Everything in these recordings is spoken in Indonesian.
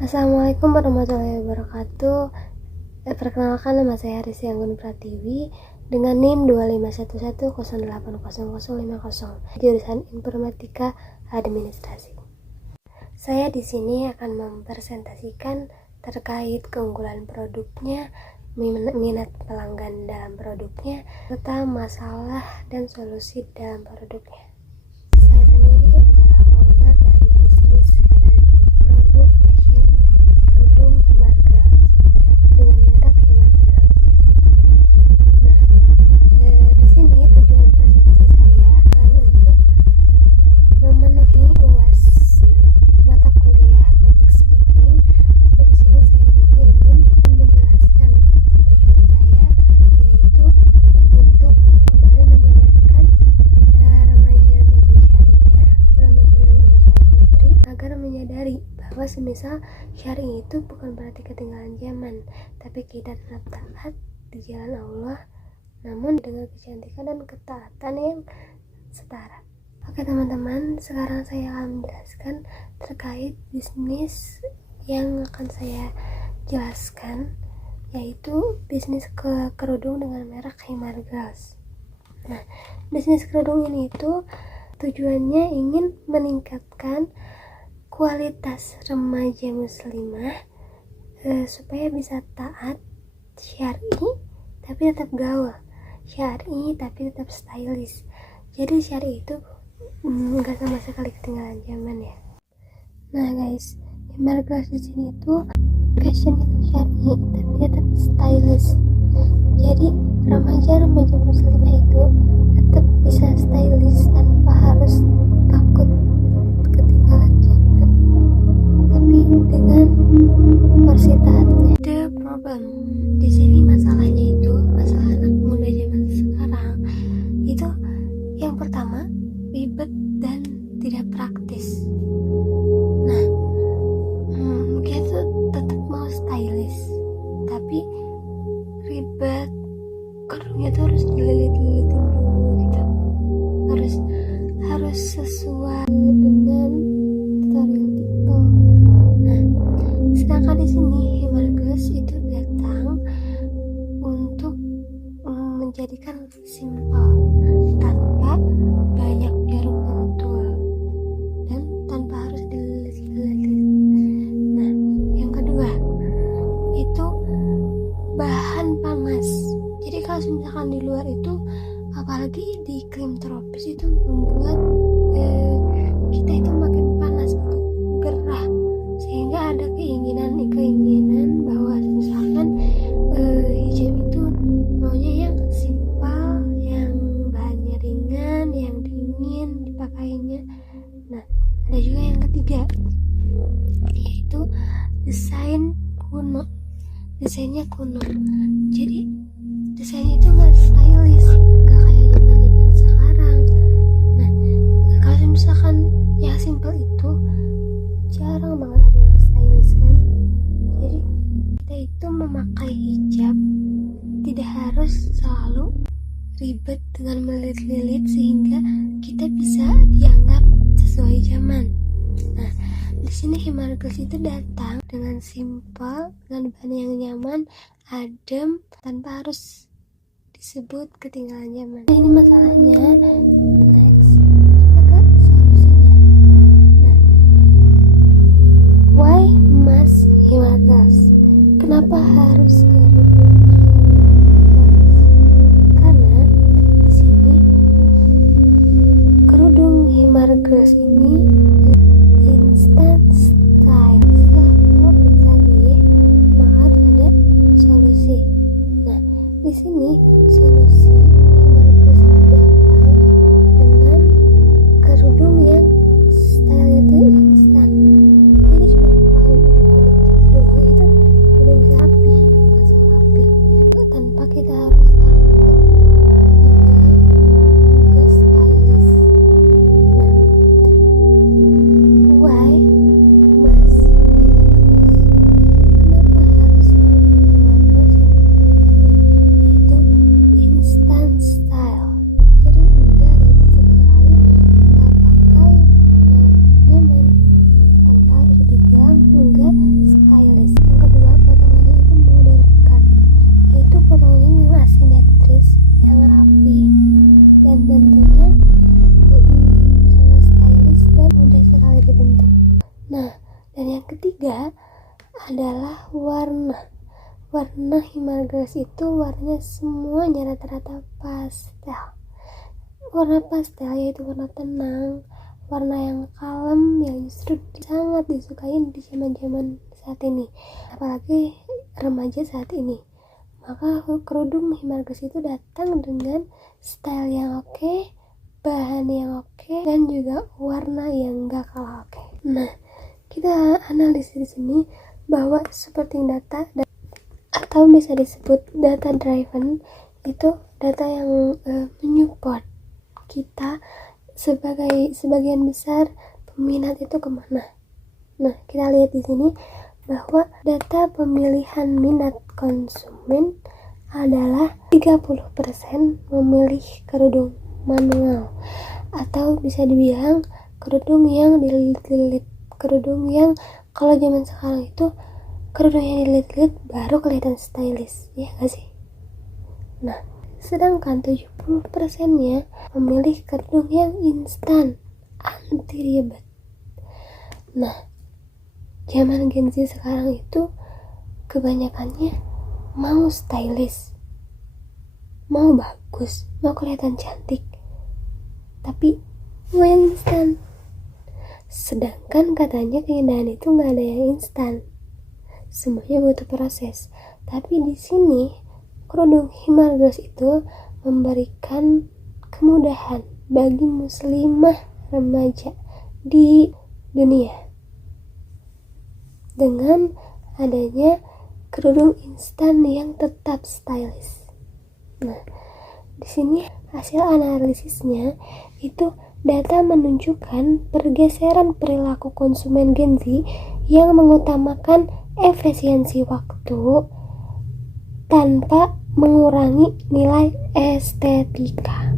Assalamualaikum warahmatullahi wabarakatuh. Perkenalkan, nama saya Rizky Anggun Pratiwi dengan NIM 2511080050, jurusan Informatika Administrasi. Saya di sini akan mempresentasikan terkait keunggulan produknya, minat pelanggan dalam produknya, serta masalah dan solusi dalam produknya. Saya sendiri adalah owner dari bisnis produk fashion kerudung Himar Girls dengan merek Himar Girls. Nah, di sini tujuan presentasi saya adalah untuk memenuhi UAS mata kuliah public speaking, tapi di sini saya juga ingin menjelaskan tujuan saya, yaitu untuk kembali menyadarkan remaja-remaja syariah, remaja-remaja putri agar menyadari bahwa semisal syari itu bukan berarti ketinggalan zaman, tapi kita tetap taat di jalan Allah, namun dengan kecantikan dan ketaatan yang setara. Oke teman-teman, sekarang saya akan menjelaskan terkait bisnis yang akan saya jelaskan, yaitu bisnis kerudung dengan merek Himar Girls. Nah, bisnis kerudung ini itu tujuannya ingin meningkatkan kualitas remaja muslimah supaya bisa taat syar'i tapi tetap gaul, syar'i tapi tetap stylish. Jadi syar'i itu nggak sama sekali ketinggalan zaman ya. Nah guys, Himar Girls di sini tuh fashion itu syar'i tapi tetap stylish. Jadi remaja-remaja muslimah itu tetap bisa stylish tanpa harus takut ketinggalan zaman, tapi dengan porsi taatnya. The problem di sini masalahnya itu masalah anak muda zaman sekarang itu yang pertama ribet dan tidak praktis. Nah, kita tetap mau stylish tapi ribet, kerudungnya tuh harus dililit-lilitin dulu gitu, harus sesuai dengan tutorial TikTok. Nah, sedangkan di sini Himar Girls itu datang untuk menjadikan simpel tanpa banyak jarum pentul dan tanpa harus dililit-lilit. Nah, yang kedua itu bahan panas. Jadi kalau misalkan di luar itu, apalagi di iklim tropis, itu membuat kita itu makin panas, gerah, sehingga ada keinginan bahwa misalkan hijab itu maunya yang simpel, yang bahannya ringan, yang dingin dipakainya. Nah, ada juga yang ketiga, yaitu desainnya kuno. Jadi desainnya itu nggak stylish, nggak kayak zaman sekarang. Nah, kalau misalkan yang simple itu jarang banget ada yang stylish kan. Jadi kita itu memakai hijab tidak harus selalu ribet dengan melilit-lilit sehingga kita bisa dianggap sesuai zaman. Nah, di sini Himar Girls itu datang dengan simpel, dengan bahan yang nyaman, adem, tanpa harus disebut ketinggalan zaman. Nah, ini masalahnya. Next, kita ke solusinya. Nah, why must Himar Girls? Kenapa harus kerudung Girls? Karena di sini kerudung Himar Girls ini instant style. Setelah problem tadi, maka harus ada solusi. Nah, di sini solusi Himar Girls itu datang dengan kerudung yang stylenya itu instan. Jadi cuma pakai berapa detik doang itu udah bisa rapi, langsung Dan yang ketiga adalah warna. Warna Himalgaris itu warnanya semuanya rata-rata pastel. Warna pastel yaitu warna tenang, warna yang kalem, yang justru sangat disukai di zaman-zaman saat ini, apalagi remaja saat ini. Maka kerudung Himalgaris itu datang dengan style yang oke, bahan yang oke, dan juga warna yang gak kalah oke. Nah, kita analisis di sini bahwa seperti data atau bisa disebut data driven, itu data yang menyupport kita sebagian besar peminat itu kemana. Nah, kita lihat di sini bahwa data pemilihan minat konsumen adalah 30% memilih kerudung manual, atau bisa dibilang kerudung yang dililit-lilit, kerudung yang kalau zaman sekarang itu kerudung yang dililit-lilit baru kelihatan stylish, ya gak sih? Nah, sedangkan 70%-nya memilih kerudung yang instan, anti ribet. Nah, zaman Gen Z sekarang itu kebanyakannya mau stylish, mau bagus, mau kelihatan cantik, tapi mau yang instan. Sedangkan katanya keindahan itu gak ada yang instan, semuanya butuh proses. Tapi di sini kerudung Himalgaris itu memberikan kemudahan bagi muslimah remaja di dunia dengan adanya kerudung instan yang tetap stylish. Nah, di sini hasil analisisnya itu data menunjukkan pergeseran perilaku konsumen Gen Z yang mengutamakan efisiensi waktu tanpa mengurangi nilai estetika.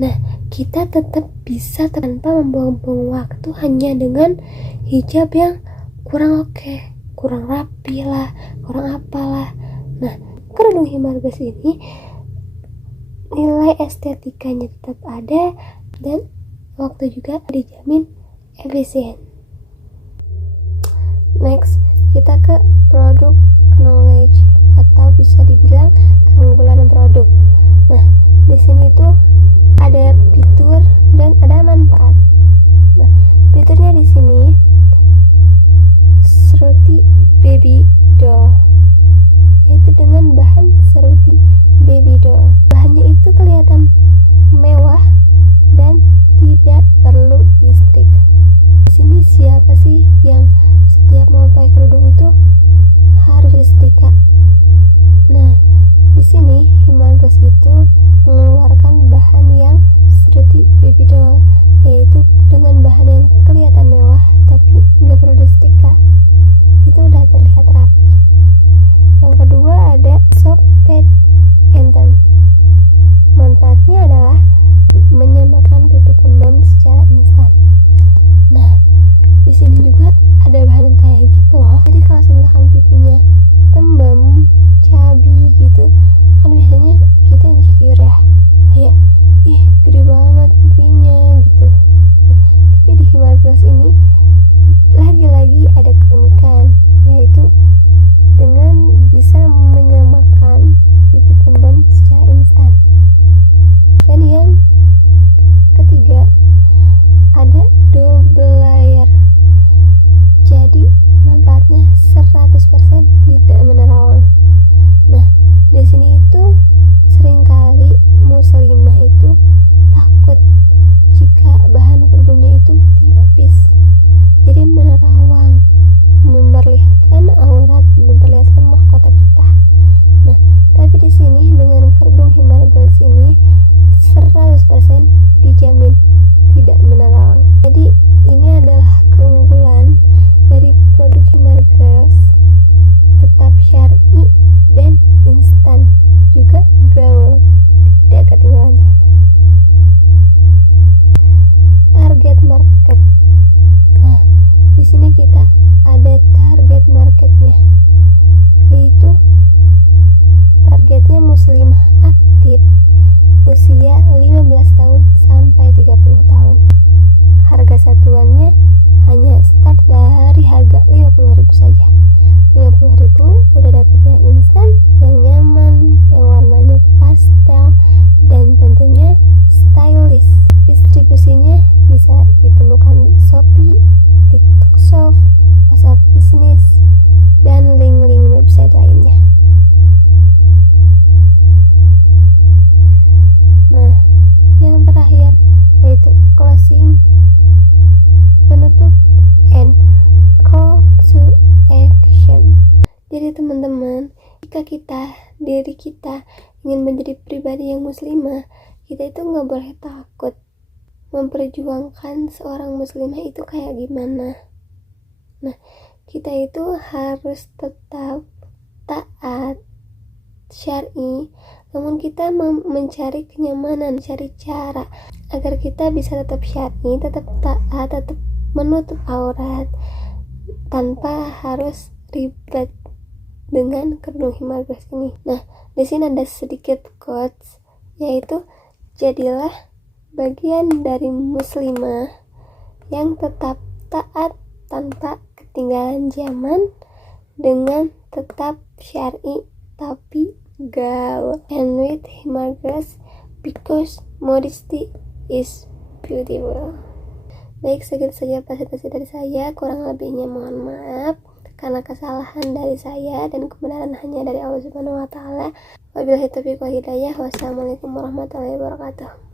Nah, kita tetap bisa tanpa membuang-buang waktu hanya dengan hijab yang kurang oke, kurang rapi lah, kurang apalah. Nah, kerudung Himalgaris ini nilai estetikanya tetap ada dan waktu juga dijamin efisien. Next, kita ke produk knowledge atau bisa dibilang keunggulan produk. Nah, di sini tuh ada fitur dan ada manfaat. Nah, fiturnya di sini seruti baby doll, yaitu dengan bahan seruti baby doll. Bahannya itu kelihatan mewah dan tidak perlu disetrika. Di sini siapa sih yang setiap mau pakai kerudung itu harus disetrika? Nah, di sini Himalgaris itu mengeluarkan bahan yang seperti baby doll, yaitu dengan bahan yang kelihatan mewah tapi nggak perlu disetrika. Itu udah terlihat rapi. Yang kedua ada soft pad anthem. Manfaatnya adalah menyamakan pipi tembam secara instan. Nah, di sini juga ada bahan kayak gitu loh. Jadi kalau misalkan pipinya tembam, cabi gitu, kan biasanya kita insecure Jadi teman-teman, jika diri kita ingin menjadi pribadi yang muslimah, kita itu nggak boleh takut memperjuangkan seorang muslimah itu kayak gimana. Nah, kita itu harus tetap taat syar'i, namun kita mencari kenyamanan, cari cara agar kita bisa tetap syar'i, tetap taat, tetap menutup aurat tanpa harus ribet dengan kerudung himargas ini. Nah, di sini ada sedikit quotes, yaitu jadilah bagian dari muslimah yang tetap taat tanpa ketinggalan zaman, dengan tetap syar'i tapi gaul, and with himargas because modesty is beautiful. Baik, segitu saja presentasi dari saya, kurang lebihnya mohon maaf karena kesalahan dari saya dan kebenaran hanya dari Allah Subhanahu wa taala. Wabillahi taufiq wal hidayah. Wassalamualaikum warahmatullahi wabarakatuh.